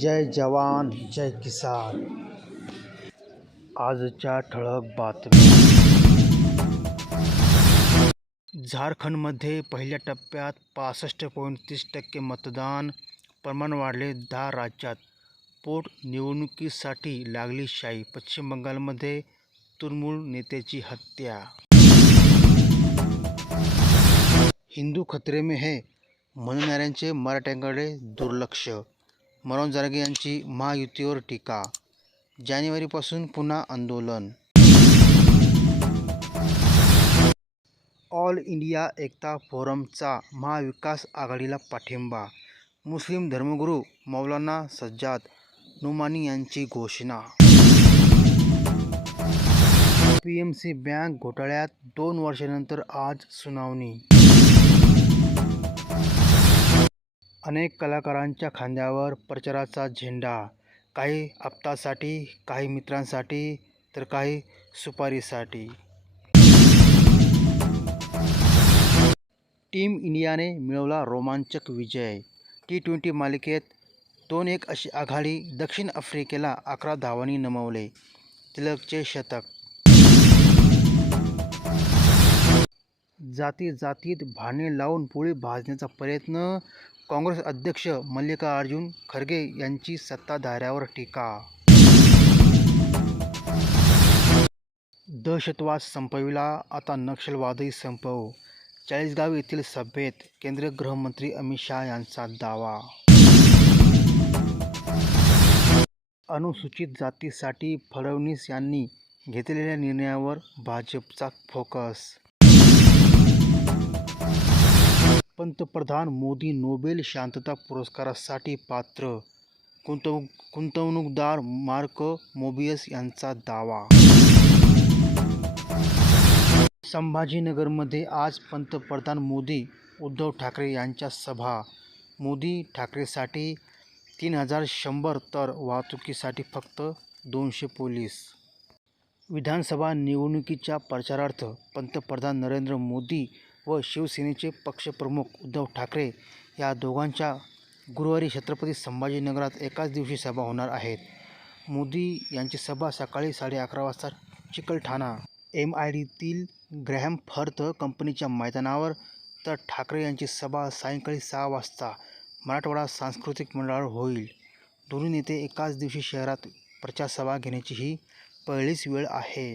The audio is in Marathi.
जय जवान जय किसान. आजच्या ठळक बातम्या. झारखंडमध्ये पहिल्या टप्प्यात पासष्ट पॉईंट तीस टक्के मतदान प्रमाण वाढले दहा राज्यात. पोटनिवडणुकीसाठी लागली शाही. पश्चिम बंगालमध्ये तृणमूल नेत्याची हत्या. हिंदू खतरे में है म्हणणाऱ्यांचे मराठ्यांकडे दुर्लक्ष मनोज जरगे यांची महायुतीवर टीका. जानेवारीपासून पुन्हा आंदोलन. ऑल इंडिया एकता फोरमचा महाविकास आघाडीला पाठिंबा. मुस्लिम धर्मगुरू मौलाना सज्जाद नुमानी यांची घोषणा. पी एम सी बँक घोटाळ्यात दोन वर्षानंतर आज सुनावणी. अनेक कलाकारांच्या खांद्यावर प्रचाराचा झेंडा काही आप्तासाठी काही मित्रांसाठी तर काही सुपारीसाठी. टीम इंडियाने मिळवला रोमांचक विजय. टी ट्वेंटी मालिकेत दोन एक अशी आघाडी दक्षिण आफ्रिकेला अकरा धावांनी नमवले. तिलकचे शतक. जाती जातीत भांडे लावून पोळी भाजण्याचा प्रयत्न काँग्रेस अध्यक्ष मल्लिकार्जुन खरगे यांची सत्ताधाऱ्यावर टीका. दहशतवाद संपविला आता नक्षलवादही संपव. चाळीसगाव येथील सभेत केंद्रीय गृहमंत्री अमित शहा यांचा दावा. अनुसूचित जातीसाठी फडणवीस यांनी घेतलेल्या निर्णयावर भाजपचा फोकस पंतप्रधान मोदी नोबेल शांतता पुरस्कारासाठी पात्र. गुंतव गुंतवणूकदार मार्क मोबियस यांचा दावा. संभाजीनगरमध्ये आज पंतप्रधान मोदी उद्धव ठाकरे यांच्या सभा. मोदी ठाकरेसाठी तीन हजार शंभर तर वाहतुकीसाठी फक्त दोनशे पोलीस. विधानसभा निवडणुकीच्या प्रचारार्थ पंतप्रधान नरेंद्र मोदी व शिवसेनेचे पक्षप्रमुख उद्धव ठाकरे या दोघांच्या गुरुवारी छत्रपती संभाजीनगरात एकाच दिवशी सभा होणार आहेत. मोदी यांची सभा सकाळी साडे अकरा वाजता चिकलठाणा एम आय डीतील ग्रॅहम फर्थ कंपनीच्या मैदानावर. तर ठाकरे यांची सभा सायंकाळी सहा वाजता मराठवाडा सांस्कृतिक मंडळावर होईल. दोन्ही नेते एकाच दिवशी शहरात प्रचारसभा घेण्याची ही पहिलीच वेळ आहे.